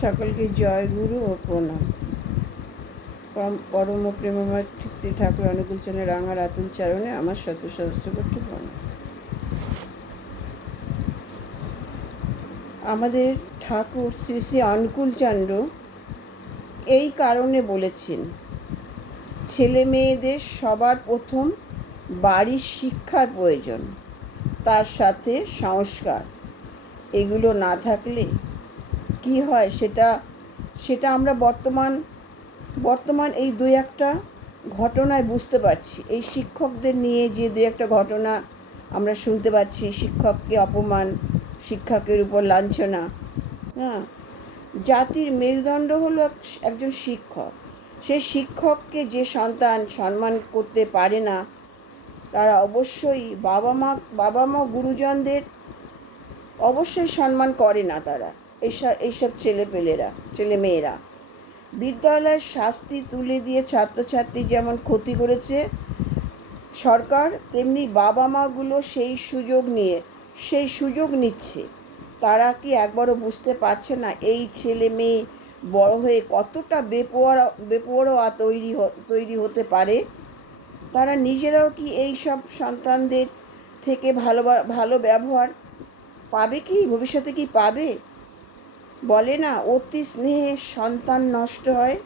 সকলকে জয় গুরু ও প্রণাম। পরম প্রেমময় শ্রী ঠাকুর অনুকূল চরণে রাঙার আতুল চরণে আমার শত সহস্র কোটি প্রণাম। আমাদের ঠাকুর শ্রী শ্রী অনুকূলচন্দ্র এই কারণে বলেছেন, ছেলে মেয়েদের সবার প্রথম বাড়ির শিক্ষার প্রয়োজন, তার সাথে সংস্কার। এগুলো না থাকলে কি হয় সেটা আমরা বর্তমান এই দুই একটা ঘটনায় বুঝতে পারছি। এই শিক্ষকদের নিয়ে যে দুই একটা ঘটনা আমরা শুনতে পাচ্ছি, শিক্ষককে অপমান, শিক্ষকের উপর লাঞ্ছনা। হ্যাঁ, জাতির মেরুদণ্ড হলো একজন শিক্ষক। সেই শিক্ষককে যে সন্তান সম্মান করতে পারে না, তারা অবশ্যই বাবা মা গুরুজনদের অবশ্যই সম্মান করে না। তারা এইসব ছেলেমেয়েরা বিদ্যালয়ের শাস্তি তুলে দিয়ে ছাত্রছাত্রী যেমন ক্ষতি করেছে সরকার, তেমনি বাবা মাগুলো সেই সুযোগ নিচ্ছে। তারা কি একবারও বুঝতে পারছে না এই ছেলে মেয়ে বড় হয়ে কতটা বেপরোয়া তৈরি হতে পারে? তারা নিজেরাও কি এই সব সন্তানদের থেকে ভালো ব্যবহার পাবে কি ভবিষ্যতে কি পাবে? বলে না, অতি স্নেহে সন্তান নষ্ট হয়।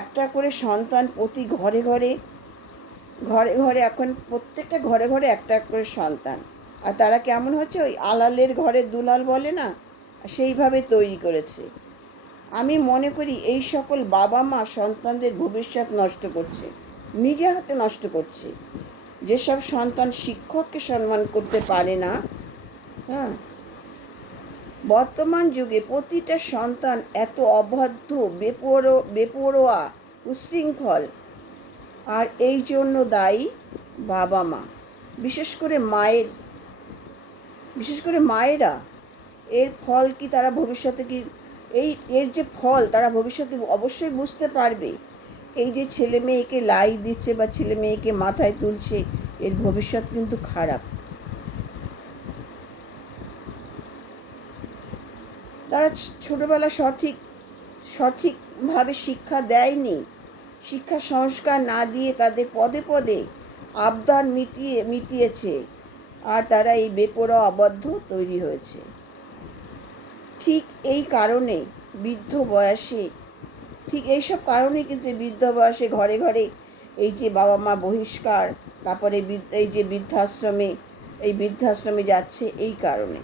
একটা করে সন্তান প্রতি ঘরে ঘরে এখন প্রত্যেকটা ঘরে একটা করে সন্তান। আর তারা কেমন হচ্ছে, ওই আলালের ঘরের দুলাল বলে না, সেইভাবে তৈরি করেছে। আমি মনে করি এই সকল বাবা মা সন্তানদের ভবিষ্যৎ নষ্ট করছে, নিজে হাতে নষ্ট করছে। যেসব সন্তান শিক্ষককে সম্মান করতে পারে না, হ্যাঁ, বর্তমান যুগে প্রতিটা সন্তান এত অবাধ্য, বেপরোয়া, উশৃঙ্খল। আর এই জন্য দায়ী বাবা মা, বিশেষ করে মায়েরা। এর ফল কি তারা ভবিষ্যতে এর যে ফল তারা ভবিষ্যতে অবশ্যই বুঝতে পারবে। এই যে ছেলে মেয়েকে লাই দিচ্ছে বা ছেলে মেয়েকে মাথায় তুলছে, এর ভবিষ্যৎ কিন্তু খারাপ। তারা ছোটবেলা সঠিকভাবে শিক্ষা দেয়নি। শিক্ষা সংস্কার না দিয়ে তাদের পদে আবদার মিটিয়েছে, আর তারা এই বেপরোয়া অবাধ্য তৈরি হয়েছে। ঠিক এই কারণে এইসব কারণে কিন্তু বৃদ্ধ বয়সে ঘরে এই যে বাবা মা বহিষ্কার, তারপরে এই যে বৃদ্ধাশ্রমে যাচ্ছে, এই কারণে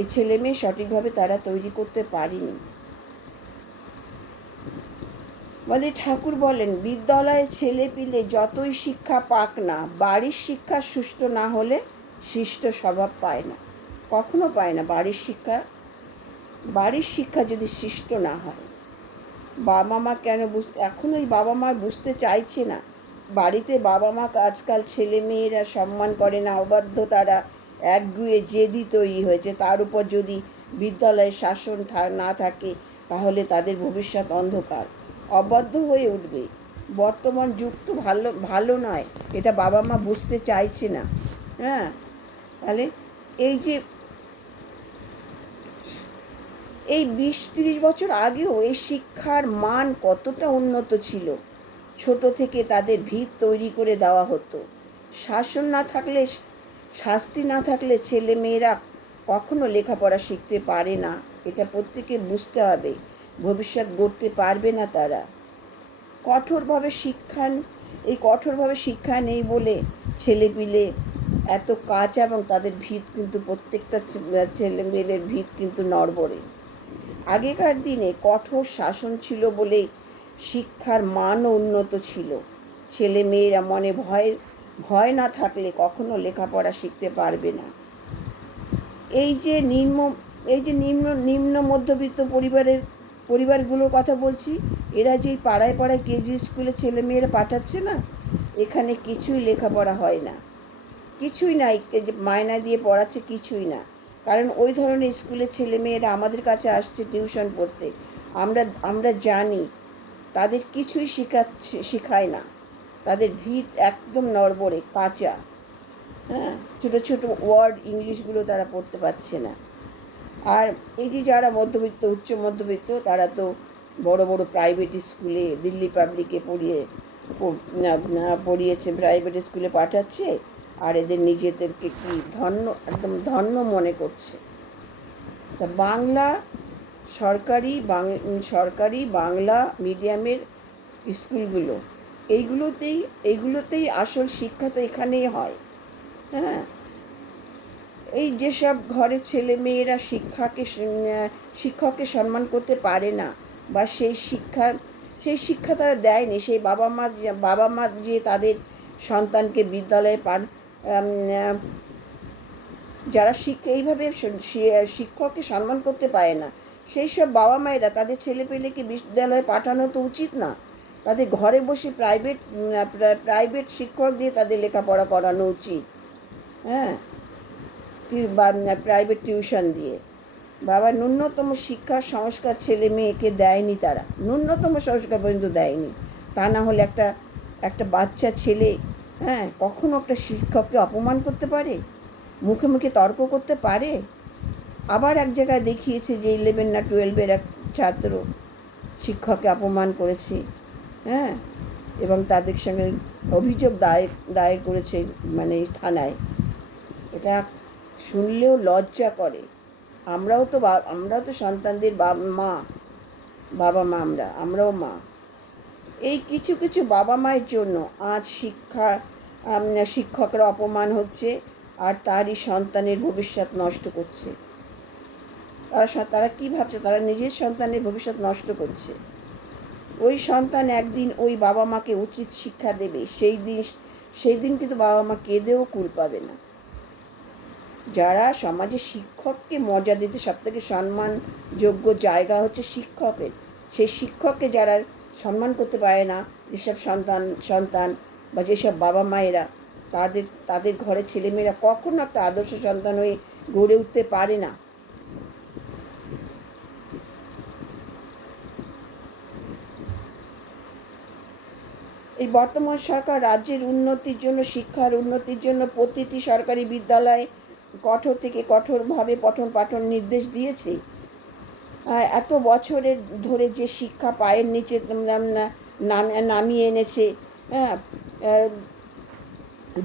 এই ছেলে মেয়ে সঠিকভাবে তারা তৈরি করতে পারেনি। আমাদের ঠাকুর বলেন, বিদ্যালয়ে ছেলেপিলে যতই শিক্ষা পাক না, বাড়ির শিক্ষা সুষ্ঠু না হলে শিষ্ট স্বভাব পায় না, কখনো পায় না। বাড়ির শিক্ষা যদি শিষ্ট না হয়, বাবা মা এখন ওই বাবা মা বুঝতে চাইছে না। বাড়িতে বাবা মা আজকাল ছেলে মেয়েরা সম্মান করে না, অবাধ্য, তারা একগুঁয়ে জেদি তৈরি হয়েছে। তার উপর যদি বিদ্যালয়ে শাসন না থাকে, তাহলে তাদের ভবিষ্যৎ অন্ধকার, অবাধ্য হয়ে উঠবে। বর্তমান যুগ তো ভালো নয়, এটা বাবা মা বুঝতে চাইছে না। হ্যাঁ, তাহলে এই 20-30 বছর আগেও এই শিক্ষার মান কতটা উন্নত ছিল। ছোট থেকে তাদের ভিত তৈরি করে দেওয়া হতো। শাস্তি না থাকলে ছেলে মেয়েরা কখনো লেখাপড়া শিখতে পারে না। এটা প্রত্যেকে বুঝতে হবে, ভবিষ্যৎ গড়তে পারবে না তারা। কঠোরভাবে শিক্ষা নেই বলে ছেলেপিলে এত কাঁচা, এবং তাদের ভিত কিন্তু প্রত্যেকটা ছেলে মেয়েদের ভিত কিন্তু নড়বড়ে। আগেকার দিনে কঠোর শাসন ছিল বলেই শিক্ষার মানও উন্নত ছিল। ছেলে মেয়েরা মনে ভয় না থাকলে কখনো লেখাপড়া শিখতে পারবে না। এই যে নিম্ন মধ্যবিত্ত পরিবারগুলোর কথা বলছি, এরা যে পাড়ায় কেজি স্কুলে ছেলে মেয়েরা পাঠাচ্ছে না, এখানে কিছুই লেখাপড়া হয় না, কিছুই নাই। মায়না দিয়ে পড়াচ্ছে, কিছুই না। কারণ ওই ধরনের স্কুলের ছেলে মেয়েরা আমাদের কাছে আসছে টিউশন পড়তে, আমরা জানি তাদের কিছুই শেখায় না। তাদের ভিত একদম নড়বড়ে, কাঁচা। হ্যাঁ, ছোটো ওয়ার্ড ইংলিশগুলো তারা পড়তে পারছে না। আর এই যে যারা মধ্যবিত্ত, উচ্চ মধ্যবিত্ত, তারা তো বড় বড় প্রাইভেট স্কুলে, দিল্লি পাবলিকে পড়িয়েছে, প্রাইভেট স্কুলে পাঠাচ্ছে, আর এদের নিজেদেরকে কি ধন্য, একদম ধন্য মনে করছে। তা বাংলা সরকারি বাংলা মিডিয়ামের স্কুলগুলো, এইগুলোতেই আসল শিক্ষা তো এখানেই হয়। হ্যাঁ, এই যেসব ঘরে ছেলে মেয়েরা শিক্ষককে সম্মান করতে পারে না, বা সেই শিক্ষা তারা দেয়নি, সেই বাবা মা যে তাদের সন্তানকে বিদ্যালয়ে যারা এইভাবে শিক্ষককে সম্মান করতে পারে না, সেই সব বাবা মায়েরা তাদের ছেলেপেলেকে বিদ্যালয়ে পাঠানো তো উচিত না। তাদের ঘরে বসে প্রাইভেট শিক্ষক দিয়ে তাদের লেখাপড়া করানো উচিত। হ্যাঁ, বা প্রাইভেট টিউশন দিয়ে। বাবা ন্যূনতম শিক্ষার সংস্কার ছেলে মেয়েকে দেয়নি, তারা ন্যূনতম সংস্কার পর্যন্ত দেয়নি। তা না হলে একটা বাচ্চা ছেলে, হ্যাঁ, কখনো একটা শিক্ষককে অপমান করতে পারে, মুখে মুখে তর্ক করতে পারে? আবার এক জায়গায় দেখিয়েছে যে 11 না 12-এর এক ছাত্র শিক্ষককে অপমান করেছে, হ্যাঁ, এবং তাদের সঙ্গে অভিযোগ দায়ের করেছে, মানে থানায়। এটা শুনলেও লজ্জা করে। আমরাও তো সন্তানদের বাবা মা, আমরাও মা। এই কিছু কিছু বাবা মায়ের জন্য আজ শিক্ষকরা অপমান হচ্ছে, আর তারই সন্তানের ভবিষ্যৎ নষ্ট করছে। তারা কি ভাবছে? তারা নিজের সন্তানের ভবিষ্যৎ নষ্ট করছে। ওই সন্তান একদিন ওই বাবা মাকে উচিত শিক্ষা দেবে, সেই দিন কিন্তু বাবা মা কেঁদেও কুল পাবে না। যারা সমাজে শিক্ষককে মর্যাদা দিতে, সবথেকে সম্মানযোগ্য জায়গা হচ্ছে শিক্ষকের, সেই শিক্ষককে যারা সম্মান করতে পারে না, যেসব সন্তান বা যেসব বাবা মায়েরা, তাদের ঘরের ছেলেমেয়েরা কখনো একটা আদর্শ সন্তান হয়ে গড়ে উঠতে পারে না। এই বর্তমান সরকার রাজ্যের উন্নতির জন্য, শিক্ষার উন্নতির জন্য প্রতিটি সরকারি বিদ্যালয়ে কঠোর থেকে কঠোরভাবে পঠন পাঠন নির্দেশ দিয়েছে। এত বছরের ধরে যে শিক্ষা পায়ের নিচে নামিয়ে এনেছে, হ্যাঁ,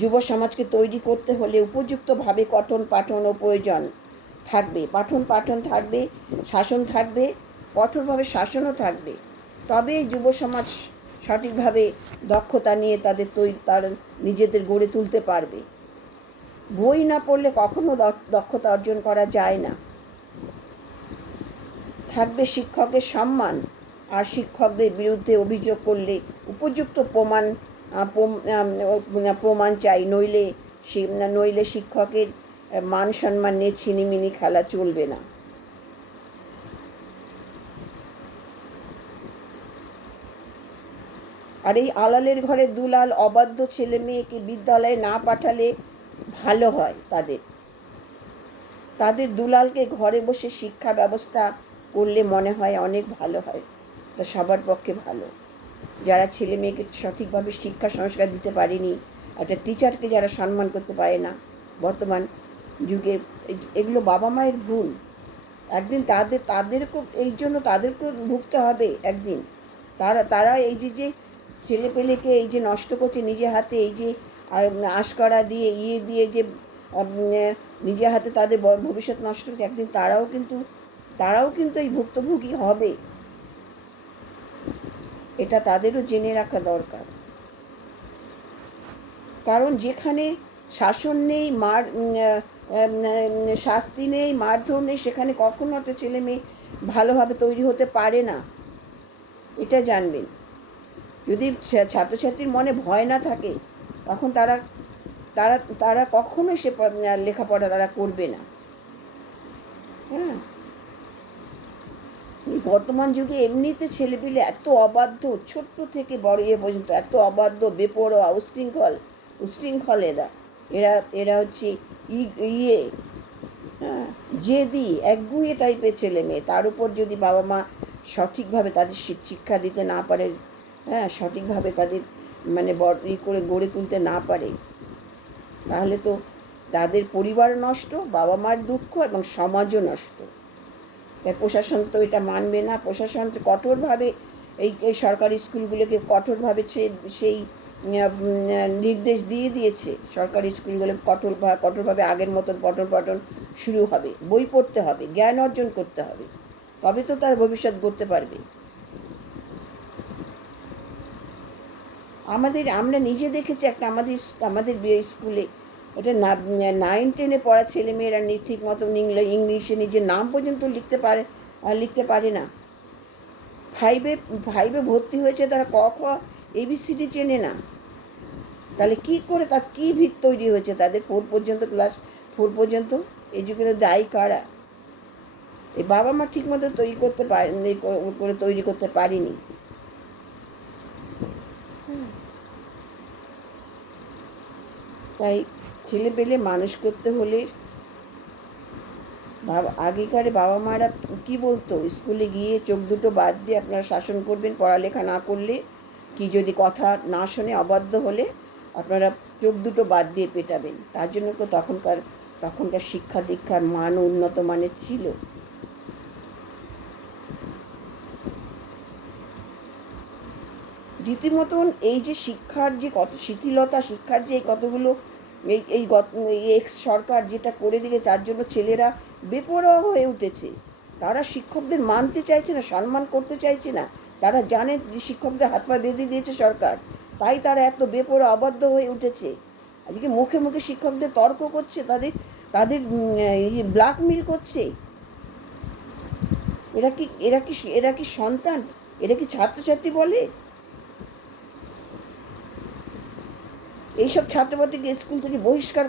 যুব সমাজকে তৈরি করতে হলে উপযুক্তভাবে পঠন পাঠনও প্রয়োজন থাকবে। পঠন পাঠন থাকবে, শাসন থাকবে, কঠোরভাবে শাসনও থাকবে। তবে যুব সমাজ সঠিকভাবে দক্ষতা নিয়ে তার নিজেদের গড়ে তুলতে পারবে। বই না পড়লে কখনো দক্ষতা অর্জন করা যায় না। থাকবে শিক্ষকের সম্মান, আর শিক্ষকদের বিরুদ্ধে অভিযোগ করলে উপযুক্ত প্রমাণ চাই, নইলে শিক্ষকের মান সম্মান নিয়ে ছিনিমিনি খেলা চলবে না। আর এই আলালের ঘরে দুলাল অবাধ্য ছেলে মেয়েকে বিদ্যালয়ে না পাঠালে ভালো হয়। তাদের দুলালকে ঘরে বসে শিক্ষা ব্যবস্থা করলে মনে হয় অনেক ভালো হয়। তা সবার পক্ষে ভালো। যারা ছেলে মেয়েকে সঠিকভাবে শিক্ষা সংস্কার দিতে পারেনি, একটা টিচারকে যারা সম্মান করতে পারে না বর্তমান যুগে, এগুলো বাবা মায়ের ভুল। একদিন তাদেরকেও ভুগতে হবে একদিন। তারা এই যে ছেলেপেলেকে এই যে নষ্ট করছে নিজে হাতে, এই যে আশকারা দিয়ে দিয়ে যে নিজে হাতে তাদের ভবিষ্যৎ নষ্ট করছে, একদিন তারাও কিন্তু এই ভুক্তভোগী হবে। এটা তাদেরও জেনে রাখা দরকার। কারণ যেখানে শাসন নেই, শাস্তি নেই, মারধর নেই, সেখানে কখনো একটা ছেলে মেয়ে ভালোভাবে তৈরি হতে পারে না, এটা জানবেন। যদি ছাত্রছাত্রীর মনে ভয় না থাকে, তখন তারা কখনোই সে লেখাপড়া তারা করবে না। হ্যাঁ, বর্তমান যুগে এমনিতে ছেলেপিলে এত অবাধ্য, ছোট্ট থেকে বড় পর্যন্ত এত অবাধ্য, বেপরোয়া, উশৃঙ্খল এরা হচ্ছে হ্যাঁ, জেদি, একগুঁয়ে টাইপের ছেলে মেয়ে। তার উপর যদি বাবা মা সঠিকভাবে তাদের শিক্ষা দিতে না পারে, হ্যাঁ, সঠিকভাবে তাদের মানে করে গড়ে তুলতে না পারে, তাহলে তো তাদের পরিবার নষ্ট, বাবা মার দুঃখ, এবং সমাজও নষ্ট। তাই প্রশাসন তো এটা মানবে না। প্রশাসন তো কঠোরভাবে এই সরকারি স্কুলগুলোকে কঠোরভাবে সেই নির্দেশ দিয়ে দিয়েছে। সরকারি স্কুলগুলো কঠোরভাবে আগের মতন পঠন পাঠন শুরু হবে, বই পড়তে হবে, জ্ঞান অর্জন করতে হবে, তবে তো তার ভবিষ্যৎ গড়তে পারবে। আমরা নিজে দেখেছি একটা আমাদের স্কুলে এটা 9-10 পড়া ছেলেমেয়েরা ঠিক মতো ইংলিশে নিজের নাম পর্যন্ত লিখতে পারে না। ফাইভে ভর্তি হয়েছে, তারা ক খ ABCD চেনে না। তাহলে কী করে, তার কী ভিত তৈরি হয়েছে তাদের ক্লাস 4 পর্যন্ত? এগুলো দায়ী কারা? এই বাবা মা ঠিক মতো তৈরি করতে পারেনি। তাই ছেলে পেলে মানুষ করতে হলে আগেকার বাবা মারা কী বলতো, স্কুলে গিয়ে চোখ দুটো বাদ দিয়ে আপনারা শাসন করবেন, পড়ালেখা না করলে, কি যদি কথা না শোনে অবাধ্য হলে আপনারা চোখ দুটো বাদ দিয়ে পেটাবেন। তার জন্য তো তখনকার শিক্ষা দীক্ষার মান উন্নত মানের ছিল। রীতিমতন এই যে শিক্ষার যে কত শিথিলতা, শিক্ষার যে কতগুলো এই এক্স সরকার যেটা করে দিলে, তার জন্য ছেলেরা বেপরোয়া হয়ে উঠেছে। তারা শিক্ষকদের মানতে চাইছে না, সম্মান করতে চাইছে না। তারা জানে যে শিক্ষকদের হাত পা বেঁধে দিয়েছে সরকার, তাই তারা এত বেপরোয়া অবাধ্য হয়ে উঠেছে। আজকে মুখে মুখে শিক্ষকদের তর্ক করছে, তাদের ব্ল্যাকমেল করছে। এরা কি সন্তান? এরা কি ছাত্রছাত্রী বলে? এইসব ছাত্রছাত্রীকে স্কুল থেকে বহিষ্কার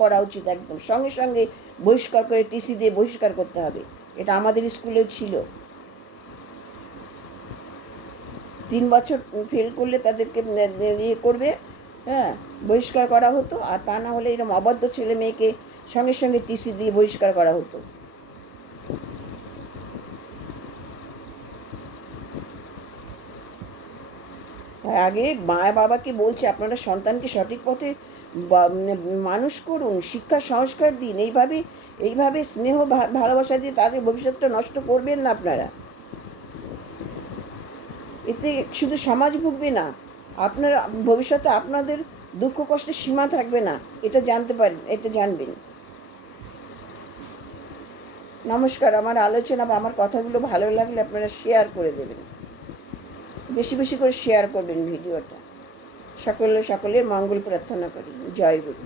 করা উচিত, একদম সঙ্গে সঙ্গে বহিষ্কার করে TC দিয়ে বহিষ্কার করতে হবে। এটা আমাদের স্কুলেও ছিল। 3 বছর ফেল করলে তাদেরকে করবে, হ্যাঁ, বহিষ্কার করা হতো। আর তা না হলে এরকম অবাধ্য ছেলে মেয়েকে সঙ্গে সঙ্গে TC দিয়ে বহিষ্কার করা হতো। আগে মা বাবাকে বলছে, আপনারা সন্তানকে সঠিক পথে মানুষ করুন, শিক্ষা সংস্কার দিন, এইভাবে স্নেহ ভালোবাসা দিয়ে তাদের ভবিষ্যৎটা নষ্ট করবেন না আপনারা। এতে শুধু সমাজ ভুগবে না, আপনারা ভবিষ্যতে আপনাদের দুঃখ কষ্টের সীমা থাকবে না। এটা জানবেন। নমস্কার। আমার আলোচনা বা আমার কথাগুলো ভালো লাগলে আপনারা শেয়ার করে দেবেন, বেশি বেশি করে শেয়ার করবেন ভিডিওটা। সকলের মঙ্গল প্রার্থনা করি। জয় গুরু।